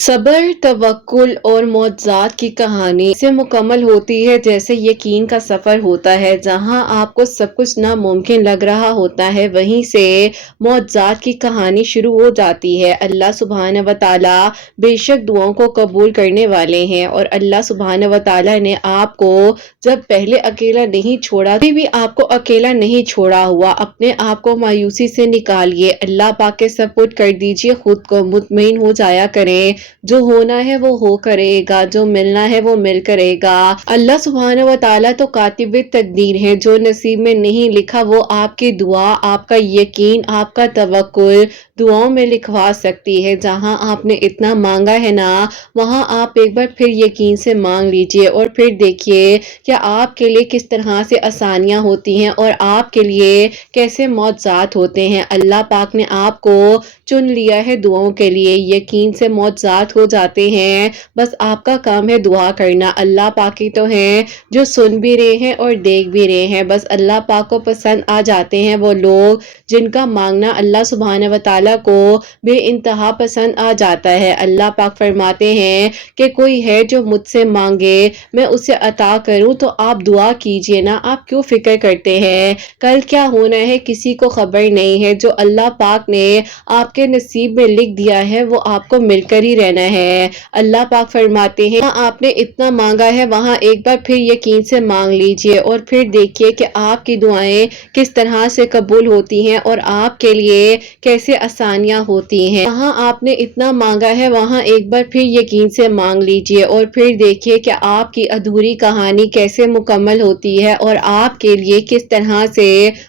सब्र, तवक्कुल और मुआज़ात की कहानी से मुकम्मल होती है जैसे यकीन का सफ़र होता है। जहाँ आपको सब कुछ नामुमकिन लग रहा होता है, वहीं से मुआज़ात की कहानी शुरू हो जाती है। अल्लाह सुब्हानहू व तआला बेशक दुआओं को कबूल करने वाले हैं और अल्लाह सुब्हानहू व तआला ने आपको जब पहले अकेला नहीं छोड़ा, अभी भी आपको अकेला नहीं छोड़ा हुआ। अपने आप को मायूसी से निकालिए, अल्लाह पाक के सपुर्द कर दीजिए, खुद को मुतमईन हो जाया करें। जो होना है वो हो करेगा, जो मिलना है वो मिल करेगा। अल्लाह सुब्हानहू व तआला तो कातिबे तकदीर है। जो नसीब में नहीं लिखा वो आपकी दुआ, आपका यकीन, आपका तवक्कुल दुआओं में लिखवा सकती है। जहां आपने इतना मांगा है ना, वहां आप एक बार फिर यकीन से मांग लीजिए और फिर देखिए कि आपके लिए किस तरह से आसानियां होती हैं और आपके लिए कैसे मौजज़ात होते हैं। अल्लाह पाक ने आपको चुन लिया है दुआओं के लिए, यकीन से मौजज़ात हो जाते हैं। बस आपका काम है दुआ करना। अल्लाह पाक ही तो हैं जो सुन भी रहे हैं और देख भी रहे हैं। बस अल्लाह पाक को पसंद आ जाते हैं वो लोग जिनका मांगना अल्लाह सुब्हानहू व तआला को बेइंतहा पसंद आ जाता है। अल्लाह पाक फरमाते हैं कि कोई है जो मुझसे मांगे मैं उसे अता करूं, तो आप दुआ कीजिए ना, आप क्यों फिक्र करते हैं? कल क्या होना है किसी को खबर नहीं है। जो अल्लाह पाक ने आपके नसीब में लिख दिया है वो आपको मिलकर ही रहना है। अल्लाह पाक फरमाते हैं आपने इतना मांगा है वहां एक बार फिर यकीन से मांग लीजिए और फिर देखिए कि आपकी दुआएं किस तरह से कबूल होती हैं और आपके लिए कैसे आसानियां होती हैं। वहां आपने इतना मांगा है वहां एक बार फिर यकीन से मांग लीजिए और फिर देखिए कि आपकी अधूरी कहानी कैसे मुकम्मल होती है और आपके लिए किस तरह से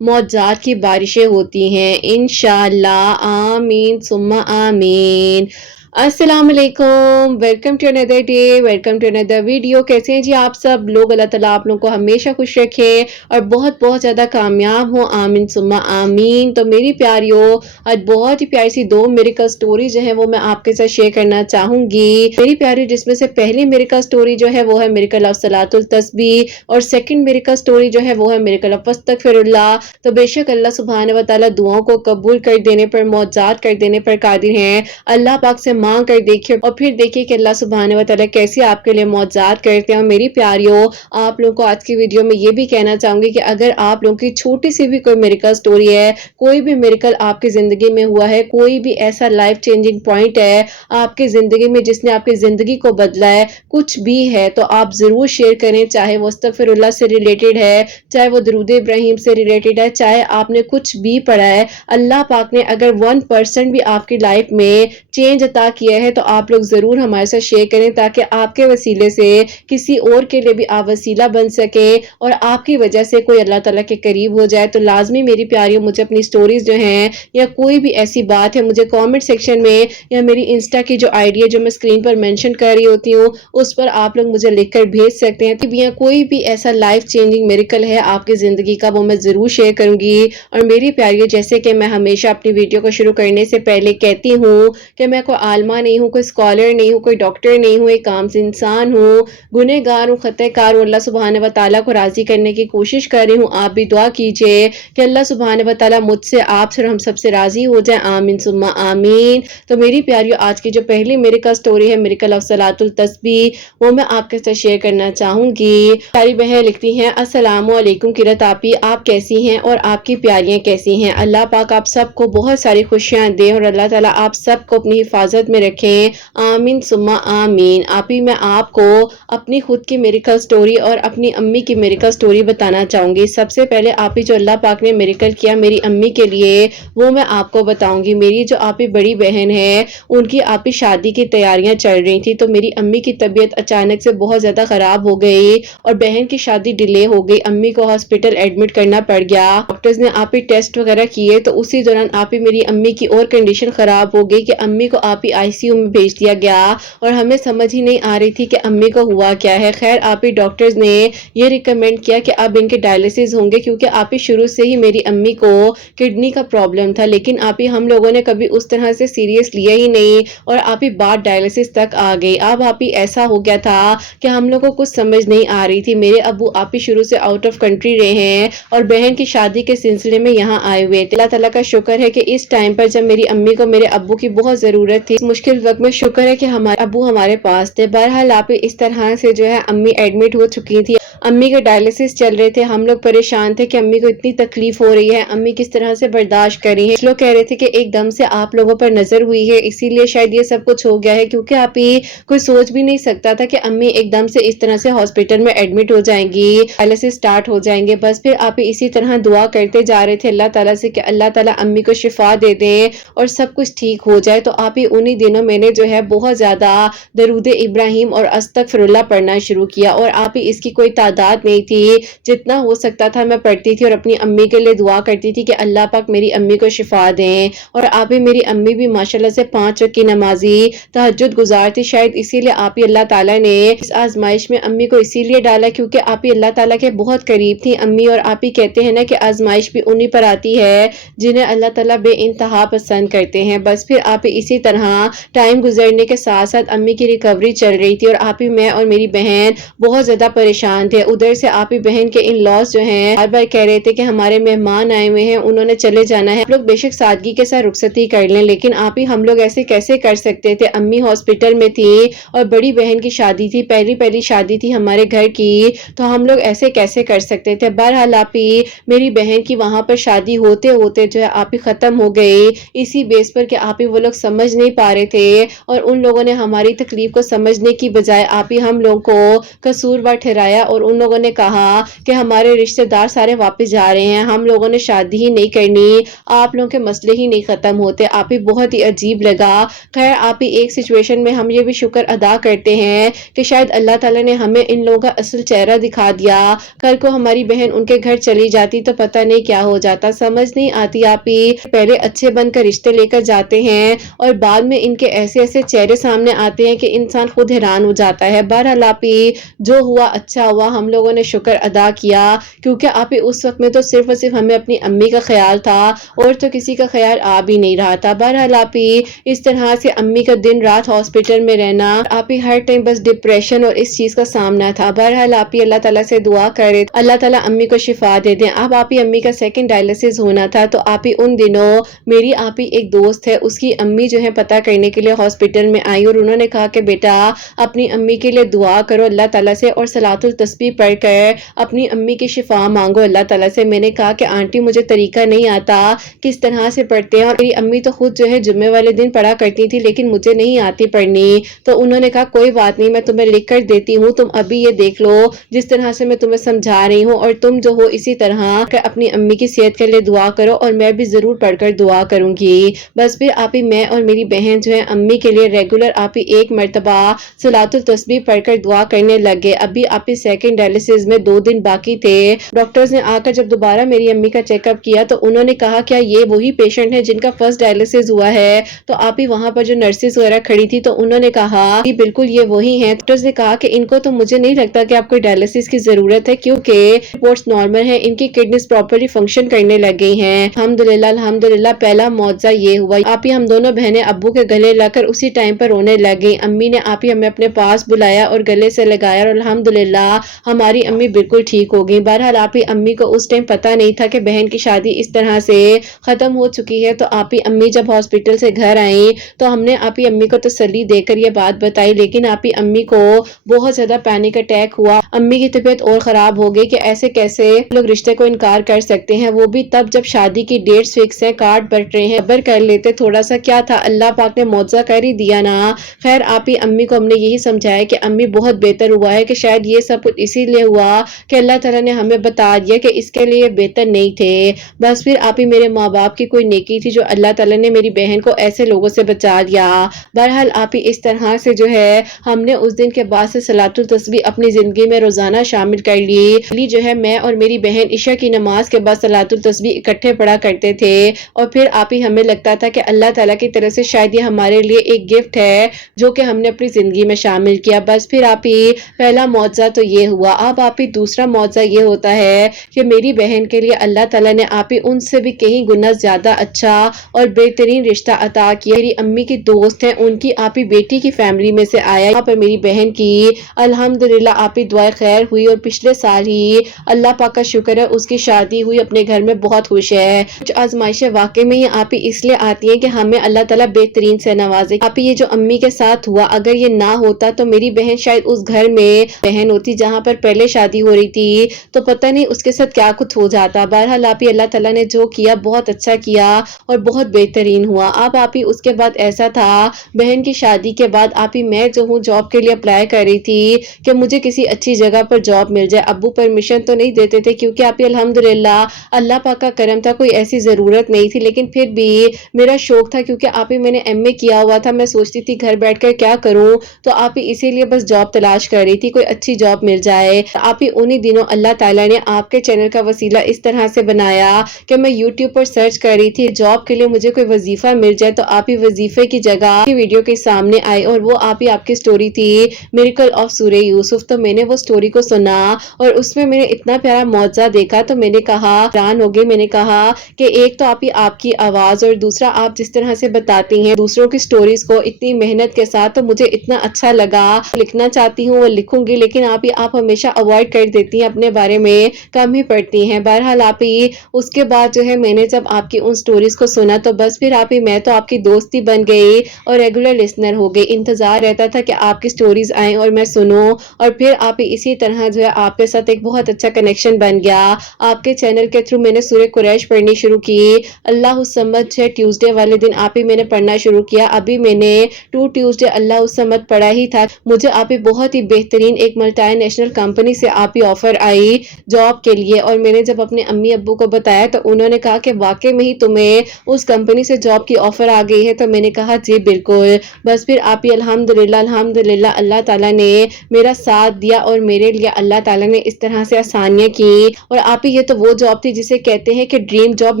मौजज़ात की बारिशें होती हैं। इंशाअल्लाह, आमीन सुम्मा आमीन। अस्सलाम वालेकुम, welcome to another day, welcome to another video. कैसे हैं जी आप सब लोग? अल्लाह ताला आप लोगों को हमेशा खुश रखे और बहुत बहुत ज़्यादा कामयाब हो, आमीन सुम्मा आमीन। तो मेरी प्यारियों, आज बहुत ही प्यारी सी 2 मिरेकल स्टोरी जो है वो मैं आपके साथ शेयर करना चाहूँगी। मेरी प्यारी, जिसमें से पहली मिरेकल स्टोरी जो है वो है मिरेकल ऑफ सलातुल तस्बीह और सेकंड मिरेकल स्टोरी जो है वो है मिरेकल ऑफ अस्तगफिरुल्लाह। तो बेशक अल्लाह सुब्हानहू व तआला दुआओं को कबूल कर देने पर, मौजज़ात कर देने पर कादिर हैं। अल्लाह पाक से मांग कर देखिए और फिर देखिए कि अल्लाह सुब्हानहू व तआला कैसे आपके लिए मौजज़ात करते हैं। और मेरी प्यारियों, आप लोगों को आज की वीडियो में ये भी कहना चाहूँगी कि अगर आप लोगों की छोटी सी भी कोई मिरेकल स्टोरी है, कोई भी मिरेकल आपकी ज़िंदगी में हुआ है, कोई भी ऐसा लाइफ चेंजिंग पॉइंट है आपकी ज़िंदगी में जिसने आपकी ज़िंदगी को बदला है, कुछ भी है तो आप ज़रूर शेयर करें। चाहे वो अस्तगफिरुल्लाह से रिलेटेड है, चाहे वो दुरूद इब्राहिम से रिलेटेड है, चाहे आपने कुछ भी पढ़ा है। अल्लाह पाक ने अगर 1% भी आपकी लाइफ में चेंज अता किया है तो आप लोग ज़रूर हमारे साथ शेयर करें ताकि आपके वसीले से किसी और के लिए भी आप वसीला बन सके और आपकी वजह से कोई अल्लाह ताला के करीब हो जाए। तो लाजमी मेरी प्यारियों, मुझे अपनी स्टोरीज जो हैं या कोई भी ऐसी बात है मुझे कमेंट सेक्शन में या मेरी इंस्टा की जो आईडी है जो मैं स्क्रीन पर मेंशन कर रही होती हूँ उस पर आप लोग मुझे लिखकर भेज सकते हैं। कि कोई भी ऐसा लाइफ चेंजिंग मिरेकल है आपकी ज़िंदगी का, वो मैं ज़रूर शेयर करूँगी। और मेरी प्यारियों, जैसे कि मैं हमेशा अपनी वीडियो को शुरू करने से पहले कहती हूँ कि मैं कोई आलमा नहीं हूँ, कोई स्कॉलर नहीं हूँ, कोई डॉक्टर नहीं हूँ, एक आम इंसान हूँ, गुनहगार हूँ, खतकार हूँ। अल्लाह सुब्हानहू व तआला को राज़ी करने की कोशिश कर रही हूँ। आप भी दुआ कीजिए कि अल्लाह सुब्हानहू व तआला मुझसे, आपसे और हम सबसे राज़ी हो जाए, आमीन सुम्मा आमीन। तो मेरी प्यारियों, आज की जो पहली मिरेकल स्टोरी है मिरेकल ऑफ सलातुल तस्बीह, वो मैं आपके साथ शेयर करना चाहूँगी। प्यारी बहन लिखती हैं, अस्सलामु अलैकुम किरत आपी, आप कैसी हैं और आपकी प्यारियाँ कैसी हैं? अल्लाह पाक आप सबको बहुत सारी खुशियाँ दे और अल्लाह ताला आप सबको अपनी हिफाजत में रखें, आमीन सुम्मा आमीन। आप ही मैं आपको अपनी खुद की मिरेकल स्टोरी और अपनी अम्मी की मिरेकल स्टोरी बताना चाहूँगी। सबसे पहले आप ही जो अल्लाह पाक ने मिरेकल किया मेरी अम्मी के लिए वो मैं आपको बताऊँगी। मेरी जो आप ही बड़ी बहन है उनकी आप ही शादी की तैयारियाँ चल रही थी, तो मेरी अम्मी की तबीयत अचानक से बहुत ज़्यादा ख़राब हो गई और बहन की शादी डिले हो गई। अम्मी को हॉस्पिटल एडमिट करना पड़ गया। डॉक्टर्स ने आप ही टेस्ट वगैरह किए तो उसी दौरान आप ही मेरी अम्मी की और कंडीशन ख़राब हो गई कि अम्मी को आप ही आईसीयू में भेज दिया गया और हमें समझ ही नहीं आ रही थी कि अम्मी को हुआ क्या है। खैर आप ही डॉक्टर्स ने ये रिकमेंड किया कि अब इनके डायलिसिस होंगे, क्योंकि आप ही शुरू से ही मेरी अम्मी को किडनी का प्रॉब्लम था, लेकिन आप ही हम लोगों ने कभी उस तरह से सीरियस लिया ही नहीं और आप ही बात डायलिसिस तक आ गई। अब आप ही ऐसा हो गया था कि हम लोग को कुछ समझ नहीं आ रही थी। मेरे अबू आप ही शुरू से आउट ऑफ कंट्री रहे हैं और बहन की शादी के सिलसिले में यहाँ आए हुए थे। अल्लाह ताला का शुक्र है कि इस टाइम पर जब मेरी अम्मी को मेरे अब्बू की बहुत ज़रूरत थी, मुश्किल वक्त में शुक्र है कि हमारे अब्बू हमारे पास थे। बहरहाल आप इस तरह से जो है अम्मी एडमिट हो चुकी थी, अम्मी के डायलिसिस चल रहे थे। हम लोग परेशान थे कि अम्मी को इतनी तकलीफ हो रही है, अम्मी किस तरह से बर्दाश्त कर रही है। लोग कह रहे थे कि एकदम से आप लोगों पर नजर हुई है, इसीलिए शायद ये सब कुछ हो गया है, क्योंकि आप ही कोई सोच भी नहीं सकता था कि अम्मी एकदम से इस तरह से हॉस्पिटल में एडमिट हो जाएंगी, डायलिसिस स्टार्ट हो जाएंगे। बस फिर आप इसी तरह दुआ करते जा रहे थे अल्लाह ताला से कि अल्लाह ताला अम्मी को शिफा दे दें और सब कुछ ठीक हो जाए। तो आप ही उन्हीं दिनों मैंने जो है बहुत ज्यादा दरूद इब्राहिम और अस्तगफिरुल्लाह पढ़ना शुरू किया, और आप ही इसकी कोई तादाद नहीं थी, जितना हो सकता था मैं पढ़ती थी और अपनी अम्मी के लिए दुआ करती थी कि अल्लाह पाक मेरी अम्मी को शिफा दें। और आप ही मेरी अम्मी भी माशाल्लाह से 5 वक्त की नमाजी तहज्जुद गुजार थी। शायद इसीलिए आप ही अल्लाह ताला ने इस आजमाइश में अम्मी को इसीलिए डाला क्योंकि आप ही अल्लाह ताला के बहुत करीब थी अम्मी। और आप ही कहते हैं ना कि आजमाइश भी उन्हीं पर आती है जिन्हें अल्लाह ताला बेइंतहा पसंद करते हैं। बस फिर आप ही इसी तरह टाइम गुजरने के साथ साथ अम्मी की रिकवरी चल रही थी, और आप ही मैं और मेरी बहन बहुत ज्यादा परेशान थे। उधर से आप ही बहन के इन लॉस जो हैं बार बार कह रहे थे कि हमारे मेहमान आए हुए हैं, उन्होंने चले जाना है, लोग बेशक सादगी के साथ रुखसती कर लें, लेकिन आप ही हम लोग ऐसे कैसे कर सकते थे। अम्मी हॉस्पिटल में थी और बड़ी बहन की शादी थी, पहली पहली शादी थी हमारे घर की, तो हम लोग ऐसे कैसे कर सकते थे। बहरहाल आप ही मेरी बहन की वहां पर शादी होते होते जो है आप ही खत्म हो गई, इसी बेस पर कि आप ही वो लोग समझ नहीं पा रहे थे, और उन लोगों ने हमारी तकलीफ को समझने की बजाय आप ही हम लोगों को कसूरवार ठहराया, और उन लोगों ने कहा कि हमारे रिश्तेदार सारे वापस जा रहे हैं, हम लोगों ने शादी ही नहीं करनी, आप लोगों के मसले ही नहीं खत्म होते। आप ही बहुत ही अजीब लगा। खैर आप ही एक सिचुएशन में हम ये भी शुक्र अदा करते हैं कि शायद अल्लाह ताला ने हमें इन लोगों का असल चेहरा दिखा दिया। कल को हमारी बहन उनके घर चली जाती तो पता नहीं क्या हो जाता। समझ नहीं आती आप ही पहले अच्छे बनकर रिश्ते लेकर जाते हैं और बाद में इनके ऐसे ऐसे चेहरे सामने आते हैं कि इंसान खुद हैरान हो जाता है। बहरहाल आप ही जो हुआ अच्छा हुआ, हम लोगों ने शुक्र अदा किया, क्योंकि आप ही उस वक्त में तो सिर्फ और सिर्फ हमें अपनी अम्मी का ख्याल था और तो किसी का ख्याल आ भी नहीं रहा था। बहरहाल आप ही इस तरह से अम्मी का दिन रात हॉस्पिटल में रहना, आप ही हर टाइम बस डिप्रेशन और इस चीज का सामना था। बहरहाल आप ही अल्लाह ताला से दुआ करे अल्लाह ताला अम्मी को शिफा दे दें। अब आप ही अम्मी का सेकंड डायलिसिस होना था, तो आप ही उन दिनों मेरी आप ही एक दोस्त है, उसकी अम्मी जो है पता करने के लिए हॉस्पिटल में आई, और उन्होंने कहा कि बेटा अपनी अम्मी के लिए दुआ करो अल्लाह ताला से और सलातुल तस्बीह पढ़कर अपनी अम्मी की शिफा मांगो अल्लाह ताला से। मैंने कहा कि आंटी मुझे तरीका नहीं आता किस तरह से पढ़ते हैं, और मेरी अम्मी तो खुद जो है जुम्मे वाले दिन पढ़ा करती थी लेकिन मुझे नहीं आती पढ़नी। तो उन्होंने कहा कोई बात नहीं, मैं तुम्हें लिख कर देती हूँ, तुम अभी ये देख लो जिस तरह से मैं तुम्हें समझा रही हूँ, और तुम जो हो इसी तरह अपनी अम्मी की सेहत के लिए दुआ करो, और मैं भी जरूर पढ़कर दुआ करूंगी। बस फिर आप ही मैं और मेरी बहन जो है अम्मी के लिए रेगुलर आप ही एक मरतबा सलातुल तस्बीह पढ़कर दुआ करने लगे। अभी आप ही सेकंड डायलिसिस में 2 दिन बाकी थे। डॉक्टर्स ने आकर जब दोबारा मेरी अम्मी का चेकअप किया तो उन्होंने कहा क्या ये वही पेशेंट है जिनका फर्स्ट डायलिसिस हुआ है। तो आप ही वहां पर जो नर्सेज वगैरह खड़ी थी तो उन्होंने कहा कि बिल्कुल ये वही है। डॉक्टर्स ने कहा कि इनको तो मुझे नहीं लगता कि आपको डायलिसिस की जरूरत है, क्योंकि रिपोर्ट्स नॉर्मल है, इनकी किडनीज प्रॉपर्ली फंक्शन करने लग गई हैं। अल्हम्दुलिल्लाह अल्हम्दुलिल्लाह पहला मौजज़ा ये हुआ। आप ही हम दोनों बहनें अब्बू के गले लगाकर उसी टाइम पर रोने लग गई। अम्मी ने आप ही हमें अपने पास बुलाया और गले से लगाया, और अल्हम्दुलिल्लाह हमारी अम्मी बिल्कुल ठीक हो गई। बहरहाल आप ही अम्मी को उस टाइम पता नहीं था कि बहन की शादी इस तरह से खत्म हो चुकी है। तो आप ही अम्मी जब हॉस्पिटल से घर आई तो हमने आप ही अम्मी को तसल्ली देकर ये बात बताई, लेकिन आप ही अम्मी को बहुत ज्यादा पैनिक अटैक हुआ। अम्मी की तबीयत और खराब हो गई कि ऐसे कैसे लोग रिश्ते को इनकार कर सकते हैं, वो भी तब जब शादी की डेट्स फिक्स है, कार्ड बट रहे हैं, खबर कर लेते थोड़ा सा क्या था, अल्लाह पाक ने मौजज़ा कर ही दिया ना। खैर आप ही अम्मी को हमने यही समझाया कि अम्मी बहुत बेहतर हुआ है कि शायद ये सब कुछ इसीलिए हुआ कि अल्लाह ताला ने हमें बता दिया कि इसके लिए बेहतर नहीं थे। बस फिर आप ही मेरे माँ बाप की कोई नेकी थी जो अल्लाह ताला ने मेरी बहन को ऐसे लोगों से बचा दिया। बहरहाल आप ही इस तरह से जो है हमने उस दिन के बाद से सलातुल तस्बीह अपनी जिंदगी में रोजाना शामिल कर ली। जो है मैं और मेरी बहन इशा की नमाज के बाद सलातुल तस्बीह इकट्ठे पढ़ा करते थे, और फिर आप ही हमें लगता था कि अल्लाह ताला की तरफ से शायद ये हमारे लिए एक गिफ्ट है जो कि हमने अपनी जिंदगी में शामिल किया। बस फिर आप ही पहला मौजज़ा तो ये हुआ। अब आप ही दूसरा मौजज़ा ये होता है कि मेरी बहन के लिए अल्लाह ताला ने आप ही उनसे भी कहीं गुना ज्यादा अच्छा और बेहतरीन रिश्ता अता किया। मेरी अम्मी की दोस्त है, उनकी आप ही बेटी की फैमिली में से आया। यहाँ पर मेरी बहन की अल्हम्दुलिल्लाह आप ही दुआ खैर हुई, और पिछले साल ही अल्लाह पाक का शुक्र है उसकी शादी हुई, अपने घर में बहुत खुश है। कुछ आजमाइशें वाकई में ही आप ही इसलिए आती हैं कि हमें अल्लाह ताला बेहतरीन यकीन से नवाजे। आप ये जो अम्मी के साथ हुआ, अगर ये ना होता तो मेरी बहन शायद उस घर में बहन होती जहाँ पर पहले शादी हो रही थी, तो पता नहीं उसके साथ क्या कुछ हो जाता। बहरहाल आप ही अल्लाह ताला ने जो किया बहुत अच्छा किया और बहुत बेहतरीन हुआ। अब आप ही उसके बाद ऐसा था, बहन की शादी के बाद आप ही मैं जो हूँ जॉब के लिए अप्लाई कर रही थी कि मुझे किसी अच्छी जगह पर जॉब मिल जाए। अब्बू परमिशन तो नहीं देते थे क्योंकि आप ही अल्हम्दुलिल्लाह अल्लाह पाक का करम था, कोई ऐसी ज़रूरत नहीं थी, लेकिन फिर भी मेरा शौक था क्योंकि आप ही मैंने एमए किया हुआ था। मैं सोचती थी घर बैठकर क्या करूं, तो आप ही इसीलिए बस जॉब तलाश कर रही थी, कोई अच्छी जॉब मिल जाए। आप ही उन्हीं दिनों अल्लाह ताला ने आपके चैनल का वसीला इस तरह से बनाया कि मैं यूट्यूब पर सर्च कर रही थी जॉब के लिए मुझे कोई वजीफा मिल जाए, तो आप ही वजीफे की जगह वीडियो के सामने आए और वो आप ही आपकी स्टोरी थी मिरेकल ऑफ सूरह यूसुफ। तो मैंने वो स्टोरी को सुना और उसमें मैंने इतना प्यारा मौजज़ा देखा, तो मैंने कहा हैरान हो गई। मैंने कहा कि एक तो आप ही आपकी आवाज़ और दूसरा आप जिस तरह से बताती हैं दूसरों की स्टोरीज को इतनी मेहनत के साथ, तो मुझे इतना अच्छा लगा। लिखना चाहती हूँ वो लिखूंगी, लेकिन आप ही आप हमेशा अवॉइड कर देती हैं, अपने बारे में कम ही पढ़ती हैं। बहरहाल आप ही उसके बाद जो है मैंने जब आपकी उन स्टोरीज को सुना, तो बस फिर आप ही मैं तो आपकी दोस्ती बन गई और रेगुलर लिसनर हो गई। इंतजार रहता था कि आपकी स्टोरीज आए और मैं सुनूं, और फिर आप ही इसी तरह जो है आपके साथ एक बहुत अच्छा कनेक्शन बन गया। आपके चैनल के थ्रू मैंने सूरह कुरैश पढ़नी शुरू की। अल्लाह समद है ट्यूसडे वाले दिन आप ही मैंने पढ़ना शुरू किया। अभी मैंने 2 ट्यूसडे अल्लाह समद पढ़ा ही था। मुझे आप ही बहुत ही बेहतरीन एक मल्टीनेशनल कंपनी से आप ही ऑफर आई जॉब के लिए, और मैंने जब अपने अम्मी अब्बू को बताया तो उन्होंने कहा कि वाकई में ही तुम्हें उस कंपनी से जॉब की ऑफर आ गई है। तो मैंने कहा जी बिल्कुल। बस फिर आप ही अल्हम्दुलिल्लाह अल्हम्दुलिल्लाह अल्लाह ताला ने मेरा साथ दिया और मेरे लिए अल्लाह ताला ने इस तरह से आसानियां की। और आप ही ये तो वो जॉब थी जिसे कहते हैं कि ड्रीम जॉब।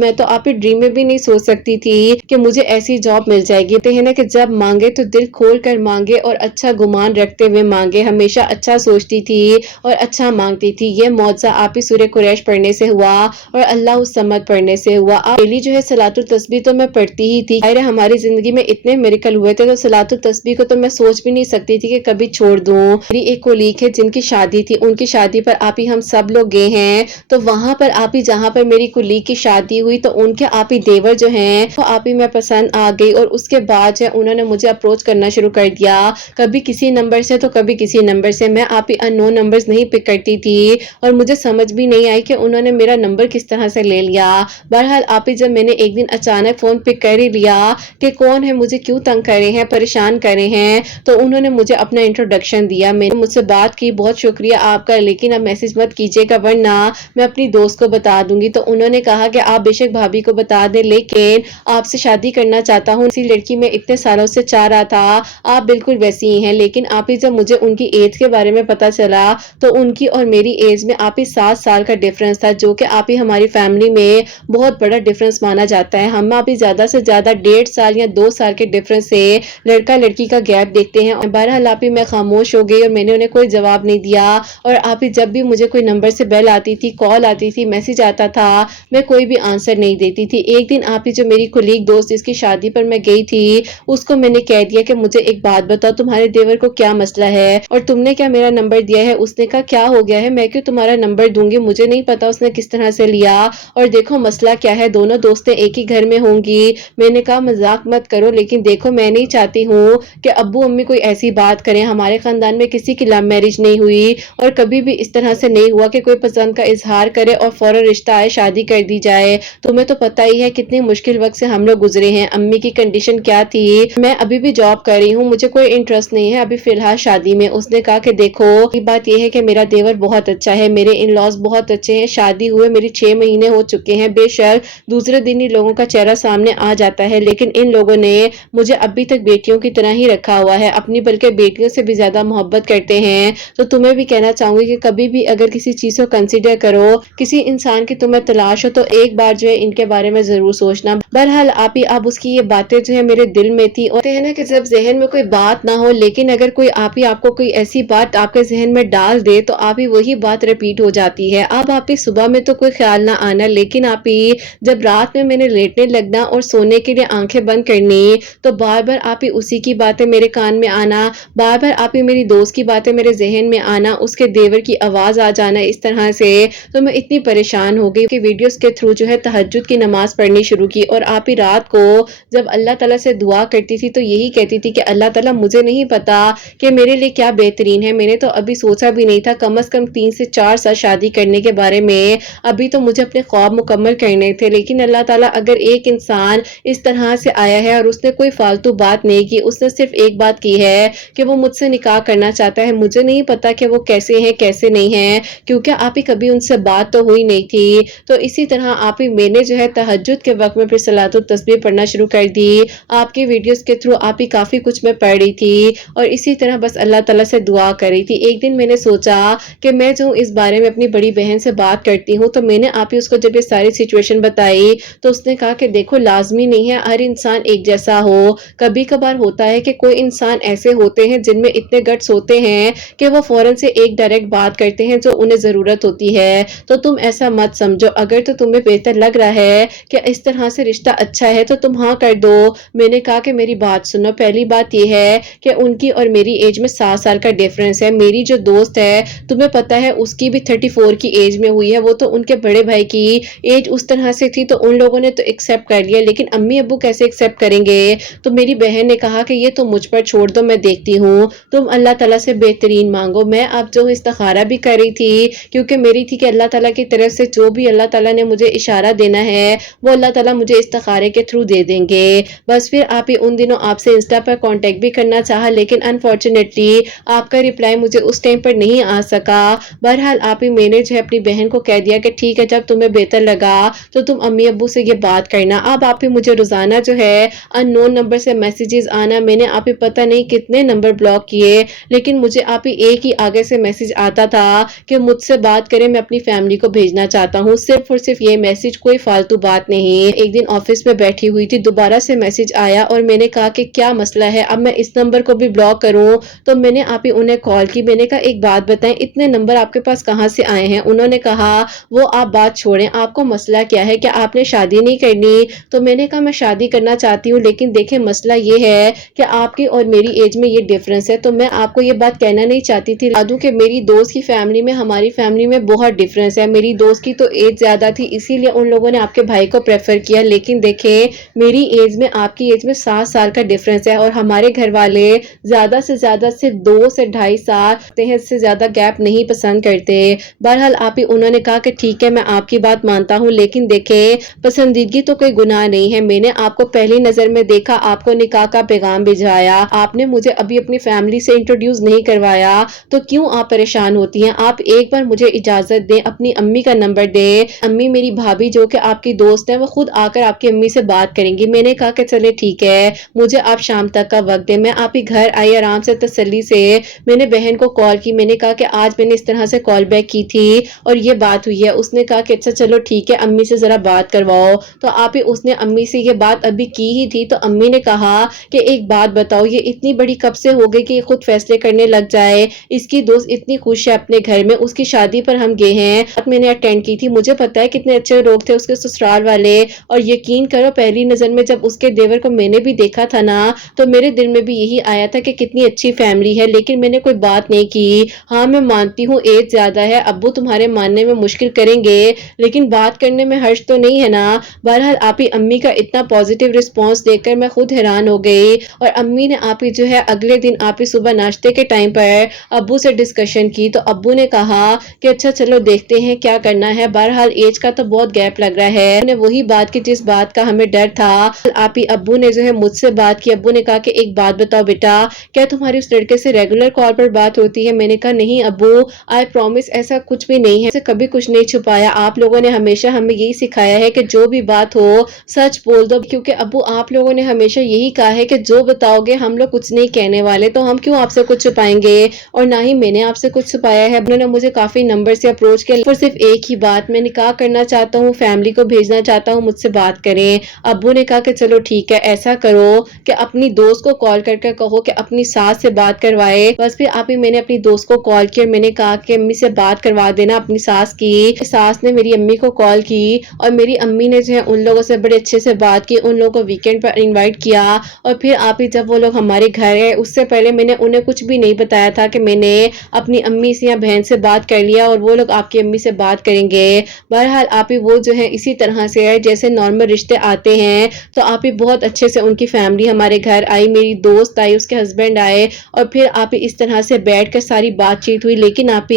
मैं तो आप ही ड्रीम में भी नहीं सोच सकती थी कि मुझे ऐसी जॉब मिल जाएगी। कहते हैं ना कि जब मांगे तो दिल खोल कर मांगे और अच्छा गुमान रखते हुए मांगे। हमेशा अच्छा सोचती थी और अच्छा मांगती थी। ये मौजज़ा आप ही सूरह कुरैश पढ़ने से हुआ और अल्लाह समद पढ़ने से हुआ। आप डेली जो है सलातुल तस्बीह तो मैं पढ़ती ही थी। अरे हमारी जिंदगी में इतने मिरेकल हुए थे, तो सलातुल तस्बीह को तो मैं सोच भी नहीं सकती थी कि कभी छोड़ दूं। मेरी एक कोलीग है जिनकी शादी थी, उनकी शादी पर आप ही हम सब लोग गए हैं। तो वहां पर आप ही जहां पर मेरी कोलीग की शादी हुई, तो उनके आप ही देवर जो हैं वो आप ही मैं पसंद आ गई, और उसके बाद जो उन्होंने मुझे अप्रोच करना शुरू कर दिया, कभी किसी नंबर से तो कभी किसी नंबर से। मैं आप ही अननोन नंबर्स नहीं पिक करती थी और मुझे समझ भी नहीं आई कि उन्होंने मेरा नंबर किस तरह से ले लिया। बहरहाल आप ही जब मैंने एक दिन अचानक फोन पिक कर ही लिया कि कौन है, मुझे क्यों तंग कर रहे हैं, परेशान कर रहे हैं, तो उन्होंने मुझे अपना इंट्रोडक्शन दिया। मैंने मुझसे बात की, बहुत शुक्रिया आपका, लेकिन अब मैसेज मत कीजिएगा वरना मैं अपनी दोस्त को बता दूंगी। तो उन्होंने कहा कि आप बेशक भाभी को बता दें, लेकिन आपसे शादी करना चाहता हूँ। इसी लड़की में इतने सालों से चाह रहा था, आप बिल्कुल वैसी ही हैं। लेकिन आप ही जब मुझे उनकी एज के बारे में पता चला, तो उनकी और मेरी एज में आप ही 7 साल का डिफरेंस था, जो कि आप ही हमारी फैमिली में बहुत बड़ा डिफरेंस माना जाता है। हम आप ही ज्यादा से ज्यादा 1.5 साल या 2 साल के डिफरेंस से लड़का लड़की का गैप देखते हैं। और बहरहाल आप ही मैं खामोश हो गई और मैंने उन्हें कोई जवाब नहीं दिया। और आप ही जब भी मुझे कोई नंबर से बेल आती थी, कॉल आती थी, मैसेज आता था, मैं कोई भी आंसर नहीं देती थी। एक दिन आप ही जो मेरी कोलीग दोस्त जिसकी शादी पर मैं गई थी, उसको मैंने कह दिया कि मुझे एक बात बताओ, तुम्हारे देवर को क्या मसला है और तुमने क्या मेरा नंबर दिया है। उसने कहा क्या हो गया है, मैं क्यों तुम्हारा नंबर दूंगी, मुझे नहीं पता उसने किस तरह से लिया, और देखो मसला क्या है, दोनों दोस्तें एक ही घर में होंगी। मैंने कहा मजाक मत करो, लेकिन देखो मैं नहीं चाहती हूँ कि अब्बू अम्मी कोई ऐसी बात करें। हमारे खानदान में किसी की लव मैरिज नहीं हुई और कभी भी इस तरह से नहीं हुआ कि कोई पसंद का इजहार करे और फौरन रिश्ता आए शादी कर दी जाए। तुम्हें तो पता ही है कितनी मुश्किल वक्त से हम लोग गुजरे हैं। अम्मी की कंडीशन क्या थी, मैं अभी भी जॉब कर रही हूँ, मुझे कोई इंटरेस्ट नहीं है अभी फिलहाल शादी में। उसने कहा कि देखो बात यह है कि मेरा देवर बहुत अच्छा है, मेरे इन लॉज बहुत अच्छे हैं, शादी हुए मेरी 6 महीने हो चुके हैं। बेशक दूसरे दिन ही लोगों का चेहरा सामने आ जाता है, लेकिन इन लोगों ने मुझे अभी तक बेटियों की तरह ही रखा हुआ है, अपनी बल्कि बेटियों से भी ज्यादा मोहब्बत करते हैं। तो तुम्हें भी कहना चाहूंगी कि कभी भी अगर किसी चीज को कंसिडर करो, किसी इंसान की तुम्हें तलाश हो, तो एक बार जो है इनके बारे में जरूर सोचना। बहरहाल आप ही अब उसकी ये बातें जो है मेरे दिल में थी, और है ना कि जब जहन में कोई बात ना हो, लेकिन अगर कोई आप ही आपको कोई ऐसी बात आपके जहन में डाल दे, तो आप ही वही बात रिपीट हो जाती है। अब आप ही सुबह में तो कोई ख्याल ना आना, लेकिन आप ही जब रात में मैंने लेटने लगना और सोने के लिए आंखें बंद करनी, तो बार बार आप ही उसी की बातें मेरे कान में आना, बार बार आप ही मेरी दोस्त की बातें मेरे जहन में आना, उसके देवर की आवाज आ जाना इस तरह से। तो मैं इतनी परेशान हो गई कि वीडियोस के थ्रू जो है तहज्जुद की नमाज पढ़नी शुरू की, और आप ही रात को जब अल्लाह ताला से दुआ करती थी तो यही कहती थी कि अल्लाह ताला मुझे नहीं पता कि मेरे लिए क्या बेहतरीन है, मैंने तो अभी सोचा भी नहीं था, कम से कम 3 से 4 साल शादी करने के बारे में, अभी तो मुझे अपने ख्वाब मुकम्मल करने थे। लेकिन अल्लाह ताला अगर एक इंसान इस तरह से आया है और उसने कोई फालतू बात नहीं की, उसने सिर्फ एक बात की है कि वो मुझसे निकाह करना चाहता है, मुझे नहीं पता कि वो कैसे हैं कैसे नहीं हैं, क्योंकि आप ही कभी उनसे बात तो हुई नहीं थी। तो इसी तरह आप ही मैंने जो है तहज्जुद के वक्त में फिर सलातुल तस्बीह पढ़ना शुरू कर दी, आपके वीडियोस के थ्रू आप ही काफ़ी कुछ मैं पढ़ रही थी और इसी तरह बस अल्लाह ताला से दुआ कर रही थी। एक दिन मैंने सोचा कि मैं जो इस बारे में अपनी बड़ी बहन से बात करती हूँ, तो मैंने आप ही उसको जब ये सारी सिचुएशन बताई तो उसने कहा कि देखो लाजमी नहीं है हर इंसान एक जैसा हो, कभी कभार होता है कि कोई इंसान ऐसे होते हैं जिनमें इतने गट्स होते हैं कि वो फौरन से एक डायरेक्ट बात करते हैं जो उन्हें ज़रूरत होती है। तो तुम ऐसा मत समझो, अगर तो तुम्हें बेहतर लग रहा है कि इस तरह से रिश्ता अच्छा है तो तुम हाँ कर दो। मैंने कहा कि मेरी बात सुनो, पहली बात यह है कि उनकी और मेरी एज में 7 साल का डिफरेंस है। मेरी जो दोस्त है तुम्हें पता है उसकी भी 34 की एज में हुई है, वो तो उनके बड़े भाई की एज उस तरह से थी तो उन लोगों ने तो एक्सेप्ट कर लिया, लेकिन अम्मी अब्बू कैसे एक्सेप्ट करेंगे। तो मेरी बहन ने कहा कि ये तो मुझ पर छोड़ दो, मैं देखती हूँ, तुम अल्लाह ताला से बेहतरीन मांगो। मैं अब जो इस्तिखारा भी कर रही थी क्योंकि मेरी थी कि अल्लाह ताला की तरफ से जो भी अल्लाह ताला ने मुझे इशारा देना है वो अल्लाह ताला मुझे इस्तिखारे के थ्रू दे देंगे। बस फिर आप ही उन दिनों आपसे इंस्टा पर कांटेक्ट भी करना चाहा, लेकिन अनफॉर्चुनेटली आपका रिप्लाई मुझे उस टाइम पर नहीं आ सका। बहरहाल आप ही मैंने जो है अपनी बहन को कह दिया कि ठीक है जब तुम्हें बेहतर लगा तो तुम अम्मी अब्बू से ये बात करना। अब आप ही मुझे रोजाना जो है अननोन नंबर से मैसेजेस आना, मैंने आप ही पता नहीं कितने नंबर ब्लॉक किए, लेकिन मुझे आप ही एक ही आगे से मैसेज आता था कि मुझसे बात करें, मैं अपनी फैमिली को भेजना चाहता हूँ, सिर्फ और सिर्फ ये मैसेज, कोई फालतू बात नहीं। एक दिन ऑफिस में बैठी हुई थी, दोबारा से मैसेज आया और मैंने कहा कि क्या मसला है, अब मैं इस नंबर को भी ब्लॉक करूं। तो मैंने आप ही उन्हें कॉल की, मैंने कहा एक बात बताएं इतने नंबर आपके पास कहां से आए हैं। उन्होंने कहा वो आप बात छोड़ें, आपको मसला क्या है, क्या आपने शादी नहीं करनी। तो मैंने कहा मैं शादी करना चाहती हूँ, लेकिन देखें मसला ये है कि आपकी और मेरी एज में ये डिफरेंस है, तो मैं आपको ये बात कहना नहीं चाहती थी। यादू कि मेरी दोस्त की फैमिली में हमारी फैमिली में बहुत डिफरेंस है, मेरी दोस्त की तो एज ज्यादा थी इसीलिए उन लोगों ने आपके भाई को प्रेफर किया, लेकिन देखें मेरी एज में आपकी एज में 7 साल का डिफरेंस है और हमारे घर वाले ज्यादा से ज्यादा सिर्फ 2 से 2.5 साल हैं, इससे ज्यादा गैप नहीं पसंद करते। बहरहाल आप ही उन्होंने कहा कि ठीक है मैं आपकी बात मानता हूँ, लेकिन देखें पसंदीदगी तो कोई गुनाह नहीं है, मैंने आपको पहली नजर में देखा, आपको निकाह का पैगाम भिजवाया, आपने मुझे अभी अपनी फैमिली से इंट्रोड्यूस नहीं करवाया, तो क्यों आप परेशान होती हैं। आप एक बार मुझे इजाजत दें, अपनी अम्मी का नंबर दें, अम्मी मेरी भाभी जो कि आपकी दोस्त है वो खुद आकर आपकी अम्मी से बात करेंगी। मैंने कहा कि चले ठीक है, मुझे आप शाम तक का वक्त दें। मैं आप ही घर आई आराम से तसल्ली से, मैंने बहन को कॉल की, मैंने कहा कि आज मैंने इस तरह से कॉल बैक की थी और ये बात हुई है। उसने कहा कि अच्छा चलो ठीक है अम्मी से जरा बात करवाओ। तो आप ही उसने अम्मी से ये बात अभी की ही थी, तो अम्मी ने कहा कि एक बात बताओ ये इतनी बड़ी कब से हो गई कि खुद फैसले करने लग जाए, इसकी दोस्त इतनी खुश है अपने घर में, उसकी शादी पर हम गए हैं, मैंने अटेंड की थी, मुझे पता है कितने अच्छे लोग थे उसके ससुराल वाले, और यकीन करो पहली नजर में जब उसके देवर को मैंने भी देखा था ना तो मेरे दिल में भी यही आया था कि कितनी अच्छी फैमिली है, लेकिन मैंने कोई बात नहीं की। हाँ मैं मानती हूँ एज ज्यादा है, अब्बू तुम्हारे मानने में मुश्किल करेंगे, लेकिन बात करने में हर्ज तो नहीं है ना। बहरहाल आप ही अम्मी का इतना पॉजिटिव रिस्पॉन्स देखकर मैं खुद हैरान हो गई, और अम्मी ने आप ही जो है अगले दिन आप ही सुबह नाश्ते के टाइम पर अब्बू से डिस्कशन की, तो अब्बू ने कहा कि अच्छा चलो देखते हैं क्या करना है। बहरहाल एज का तो बहुत गैप लग रहा है, ने वही बात की जिस बात का हमें डर था। आप ही अब्बू ने जो है मुझसे बात की, अब्बू ने कहा कि एक बात बताओ बेटा, क्या तुम्हारी उस लड़के से रेगुलर कॉल पर बात होती है। मैंने कहा नहीं अब्बू, आई प्रॉमिस ऐसा कुछ भी नहीं है, कभी कुछ नहीं छुपाया, आप लोगों ने हमेशा हमें यही सिखाया है कि जो भी बात हो सच बोल दो, क्योंकि अब्बू आप लोगों ने हमेशा यही कहा है कि जो बताओगे हम लोग कुछ नहीं कहने वाले, तो हम क्यों आपसे कुछ छुपाएंगे, और ना ही मैंने आपसे कुछ छुपाया है। उन्होंने मुझे काफी नंबर से अप्रोच किया, पर सिर्फ एक ही बात, मैं निकाह करना चाहता हूँ, फैमिली को भेजना चाहता हूँ, मुझसे बात करें। अब्बू ने कहा कि चलो ठीक है ऐसा करो कि अपनी दोस्त को कॉल करके कहो कि अपनी सास से बात करवाए। बस फिर आप ही मैंने अपनी दोस्त को कॉल किया और मैंने कहा कि अम्मी से बात करवा देना अपनी सास की। सास ने मेरी अम्मी को कॉल की और मेरी अम्मी ने जो है उन लोगों से बड़े अच्छे से बात की, उन लोगों को वीकेंड पर इनवाइट किया, और फिर आप ही जब वो लोग हमारे घर है उससे पहले मैंने उन्हें कुछ भी नहीं बताया था कि मैंने अपनी अम्मी से या बहन से बात कर लिया और वो लोग आपकी अम्मी से बात करेंगे। बहरहाल आप ही वो जो है इसी तरह से है जैसे नॉर्मल रिश्ते आते हैं, तो आप ही बहुत अच्छे से उनकी फैमिली हमारे घर आई, मेरी दोस्त आई, उसके हस्बैंड आए और फिर आप इस तरह से बैठ कर सारी बातचीत हुई। लेकिन आप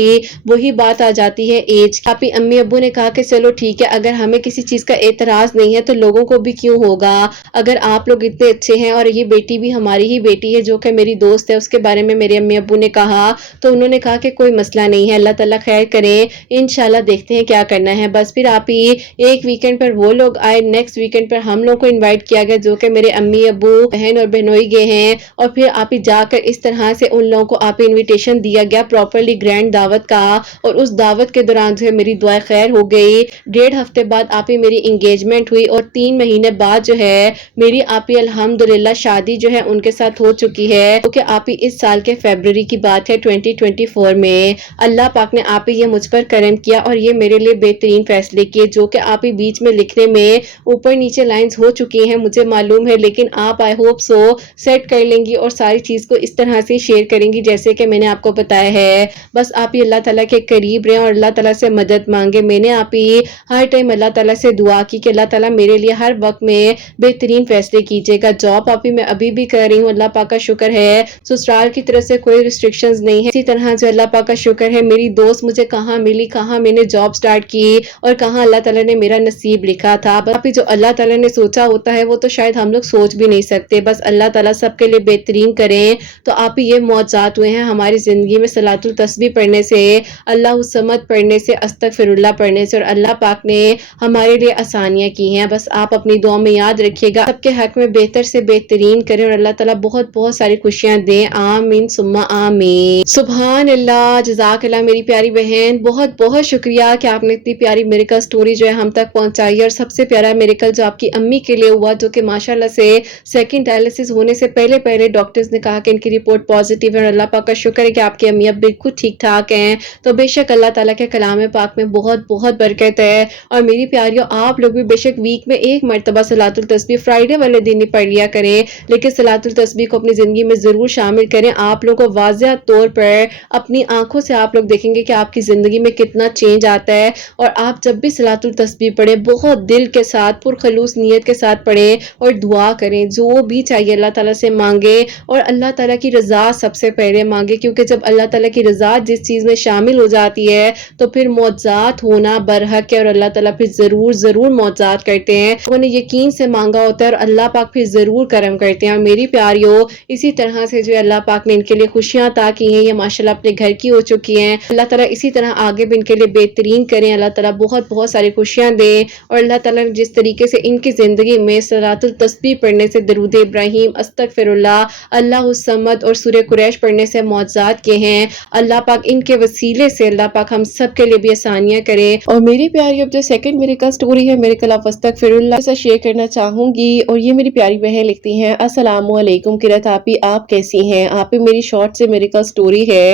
वही बात आ जाती है एज। आप अम्मी अब्बू ने कहा कि चलो ठीक है, अगर हमें किसी चीज का एतराज नहीं है तो लोगों को भी क्यों होगा। अगर आप लोग इतने अच्छे हैं और ये बेटी भी हमारी ही बेटी है जो कि मेरी दोस्त है, उसके बारे में मेरे अम्मी अब्बू ने कहा तो उन्होंने कहा कि कोई मसला नहीं है, अल्लाह ताला खैर करे, इंशाल्लाह देखते हैं क्या करना है। बस फिर आप एक वीकेंड पर वो लोग आए, नेक्स्ट वीकेंड पर हम लोग को इन्वाइट किया गया जो कि मेरे अम्मी अब्बू बहन और बहनोई गए हैं। और फिर आप जाकर इस तरह से उन लोगों को आप इन्विटेशन दिया गया प्रॉपरली ग्रैंड दावत का। और उस दावत के दौरान जो है मेरी दुआ खैर हो गई। 1.5 हफ्ते बाद आप मेरी एंगेजमेंट हुई और 3 महीने बाद जो है मेरी आप अल्हम्दुलिल्लाह शादी जो है उनके साथ हो चुकी है, क्योंकि आप इस साल के फरवरी की बात है 2024 में। अल्लाह पाक ने आप ये मुझ पर करम किया और ये मेरे लिए बेहतरीन फैसले किए जो कि आप बीच में लिखने में ऊपर नीचे लाइंस हो चुकी हैं मुझे मालूम है, लेकिन आप आई होप सो सेट कर लेंगी और सारी चीज को इस तरह से शेयर करेंगी जैसे कि मैंने आपको बताया है। बस आप ही अल्लाह ताला के करीब रहें और अल्लाह ताला से मदद मांगे। मैंने आप ही हर टाइम अल्लाह ताला से दुआ की कि अल्लाह ताला मेरे लिए हर वक्त में बेहतरीन फैसले कीजिएगा। जॉब आप ही मैं अभी भी कर रही हूँ, अल्लाह पाक का शुक्र है, ससुराल की तरफ से कोई रिस्ट्रिक्शंस नहीं है। इसी तरह जो अल्लाह पाक का शुक्र है मेरी दोस्त मुझे कहाँ मिली, कहाँ मैंने जॉब स्टार्ट की और कहाँ अल्लाह ताला ने मेरा नसीब लिखा था। बस जो अल्लाह ताला ने सोचा होता है वो तो शायद हम लोग सोच भी नहीं सकते। बस अल्लाह ताला सबके लिए बेहतरीन करें। तो आप ही ये मौजात हुए हैं हमारी जिंदगी में सलातुल तस्बीह पढ़ने से, अल्लाह समद पढ़ने से, अस्तगफिरुल्लाह पढ़ने से, और अल्लाह पाक ने हमारे लिए आसानियां की हैं। बस आप अपनी दुआ में याद रखिएगा, सबके हक में बेहतर से बेहतरीन करें और अल्लाह ताला बहुत बहुत सारी खुशियां दें। आमीन सुम्मा आमीन। सुभान अल्लाह, जज़ाकल्लाह मेरी प्यारी बहन, बहुत बहुत शुक्रिया कि आपने इतनी प्यारी मेरेकल स्टोरी जो है हम तक पहुंचाई। और सबसे प्यारा मेरेकल जो आपकी अम्मी के लिए हुआ, जो कि माशाल्लाह से सेकंड डायलिसिस होने से पहले पहले डॉक्टर्स ने कहा कि इनकी रिपोर्ट पॉजिटिव है और अल्लाह पाक का शुक्र है कि आपकी अम्मी अब बिल्कुल ठीक ठाक हैं। तो बेशक अल्लाह ताला के कलाम पाक में बहुत बहुत बरकत है। और मेरी प्यारियों, आप लोग भी बेशक वीक में एक मरतबा सलातुल तस्बीह फ्राइडे वाले दिन ही पढ़ लिया करें, लेकिन सलातुल तस्बीह को अपनी जिंदगी में जरूर शामिल करें। आप लोगों को वाज़िह तौर पर अपनी आंखों से आप लोग देखेंगे कि आपकी जिंदगी में कितना चेंज आता है। और आप जब भी सलातुल तस्बीह पढ़े बहुत दिल के साथ पुरखलूस नियत के साथ पढ़े और दुआ करें, जो भी चाहिए अल्लाह ताला से मांगे और अल्लाह ताला की रजा सबसे पहले मांगे, क्योंकि जब अल्लाह ताला की रजा जिस चीज में शामिल हो जाती है तो फिर मौजात होना बरहक है और अल्लाह ताला फिर जरूर जरूर मौजात करते हैं। उन्होंने यकीन से मांगा होता है और अल्लाह पाक फिर जरूर करम करते हैं। और मेरी प्यारियों, इसी तरह से जो अल्लाह पाक ने इनके लिए खुशियां अता की हैं, ये माशाल्लाह अपने घर की हो चुकी हैं। अल्लाह ताला इसी तरह आगे भी इनके लिए बेहतरीन करें, अल्लाह ताला बहुत बहुत सारी खुशियां दें। और अल्लाह ताला ने जिस तरीके से इनकी जिंदगी में सलातुल तस्बीह पढ़ने से, दरूद इब्राहिम, अस्तगफिरुल्लाह, अल्लाहु समद और सूरह कुरैश पढ़ने से मौजात के हैं, अल्लाह पाक इनके वसीले से अल्लाह पाक हम सब के लिए भी आसानियां करे। और मेरी प्यारी अब जो सेकंड मेरेकल स्टोरी है, मेरेकल ऑफ अस्तगफिरुल्लाह से शेयर करना चाहूंगी। और ये मेरी प्यारी बहन लिखती हैं, अस्सलामु अलैकुम किरत आपी, आप कैसी हैं? आप ही मेरी शॉर्ट से मेरेकल स्टोरी है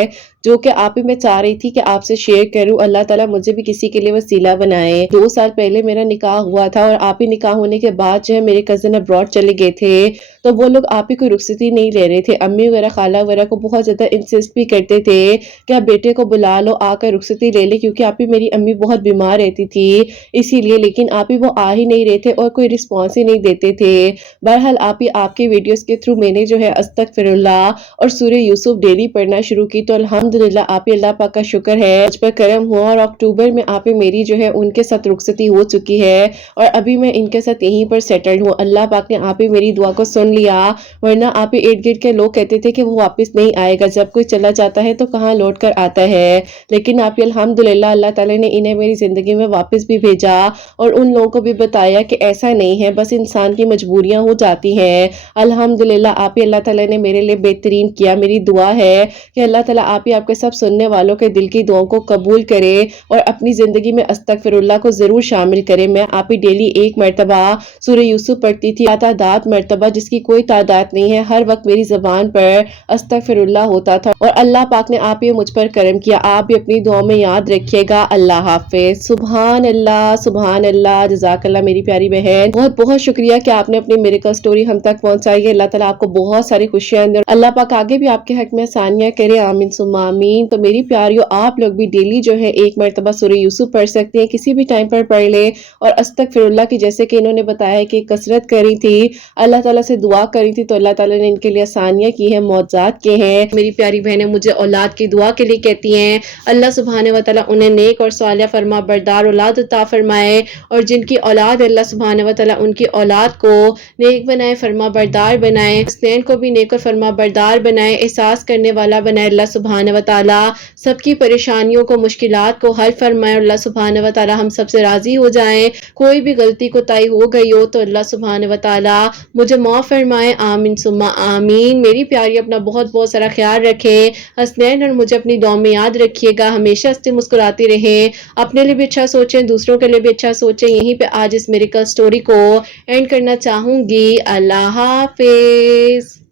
जो कि आप ही मैं चाह रही थी कि आपसे शेयर करूं। अल्लाह ताला मुझे भी किसी के लिए वसीला बनाए। 2 साल पहले मेरा निकाह हुआ था और आप ही निकाह होने के बाद जो है मेरे कजिन अब्रॉड चले गए थे, तो वो लोग आप ही कोई रुखसती नहीं ले रहे थे। अम्मी वगैरह खाला वगैरह को बहुत ज्यादा इंसिस्ट भी करते थे कि आप बेटे को बुला लो, आकर रुखसती ले ले, क्योंकि आप ही मेरी अम्मी बहुत बीमार रहती थी इसीलिए। लेकिन आप ही वो आ ही नहीं रहे थे और कोई रिस्पॉन्स ही नहीं देते थे। बहरहाल आप ही आपके वीडियोस के थ्रू मैंने जो है अस्तगफिरुल्लाह और सूरह यूसुफ डेली पढ़ना शुरू की। तो अल्हम्दुलिल्लाह आप ही अल्लाह पाक का शुक्र है मुझ पर करम हुआ और अक्टूबर में आप ही मेरी जो है उनके साथ रुखसती हो चुकी है और अभी मैं इनके साथ यहीं पर सेटल्ड हूँ। अल्लाह पाक ने आप ही मेरी दुआ को सुन लिया, वरना आप ही इर्द गिर्द के लोग कहते थे कि वो वापस नहीं आएगा, जब कोई चला जाता है तो कहाँ लौट कर आता है। लेकिन आप ही अल्हम्दुलिल्लाह अल्लाह ताला ने इन्हें मेरी जिंदगी में वापस भी भेजा और उन लोगों को भी बताया कि ऐसा नहीं है, बस इंसान की मजबूरियां हो जाती हैं। अल्हम्दुलिल्लाह आप ही अल्लाह ताला ने मेरे लिए बेहतरीन किया। मेरी दुआ है कि अल्लाह ताला आप ही आपके सब सुनने वालों के दिल की दुआओं को कबूल करे और अपनी जिंदगी में अस्तगफिरुल्लाह को जरूर शामिल करे। मैं आप ही डेली एक मरतबा सूरह यूसुफ पढ़ती थी, तादाद मरतबा जिसकी कोई तादाद नहीं है, हर वक्त मेरी जबान पर अस्तगफिरुल्लाह होता था और अल्लाह पाक ने आप ही मुझ पर करम किया। आप भी अपनी दुआ में याद रखिएगा। अल्लाह हाफिज। सुभान अल्लाह, सुभान अल्लाह, जज़ाकल्लाह मेरी प्यारी बहन, बहुत बहुत शुक्रिया कि आपने अपनी मेरेकल स्टोरी हम तक पहुंचाई है। अल्लाह ताला आपको बहुत सारी खुशियां दे, अल्लाह पाक आगे भी आपके हक में आसानियां करे। आमीन सुम्मा आमीन। तो मेरी प्यारियों, आप लोग भी डेली जो है एक मरतबा सूरह यूसुफ पढ़ सकते हैं, किसी भी टाइम पर पढ़ ले। और अस्तगफिरुल्लाह की जैसे कि इन्होंने बताया कि कसरत करी थी, अल्लाह ताला से दुआ करी थी, तो अल्लाह ताला ने इनके लिए आसानियाँ की हैं, मौजज़ात के हैं। मेरी प्यारी बहनें मुझे औलाद की दुआ के लिए कहती हैं, अल्लाह सुब्हानहू व तआला उन्हें नेक और सालिह फरमा बरदार औलाद अता फरमाए, और जिनकी औलाद अल्लाह सुब्हानहू व तआला उनकी औलाद को नेक बनाए, फरमा बरदार बनाए, हसनैन को भी नेक और फरमा बरदार बनाए, एहसास करने वाला बनाए अल्लाह सुब्हानहू व तआला। सबकी परेशानियों को, मुश्किलात को हल फरमाए अल्लाह सुब्हानहू व तआला, हम सबसे राजी हो जाएं। कोई भी गलती कोताही हो गई हो तो अल्लाह सुब्हानहू व तआला मुझे माफ़ फरमाए, आमीन सुम्मा आमीन। मेरी प्यारी, अपना बहुत बहुत सारा ख्याल रखें, हसनैन और मुझे अपनी दुआ में याद रखिएगा, हमेशा हंसते मुस्कुराती रहें, अपने लिए भी अच्छा सोचें, दूसरों के लिए भी अच्छा सोचें। यहीं पे आज इस मेरिकल स्टोरी को एंड करना चाहूंगी। अल्लाह हाफिज।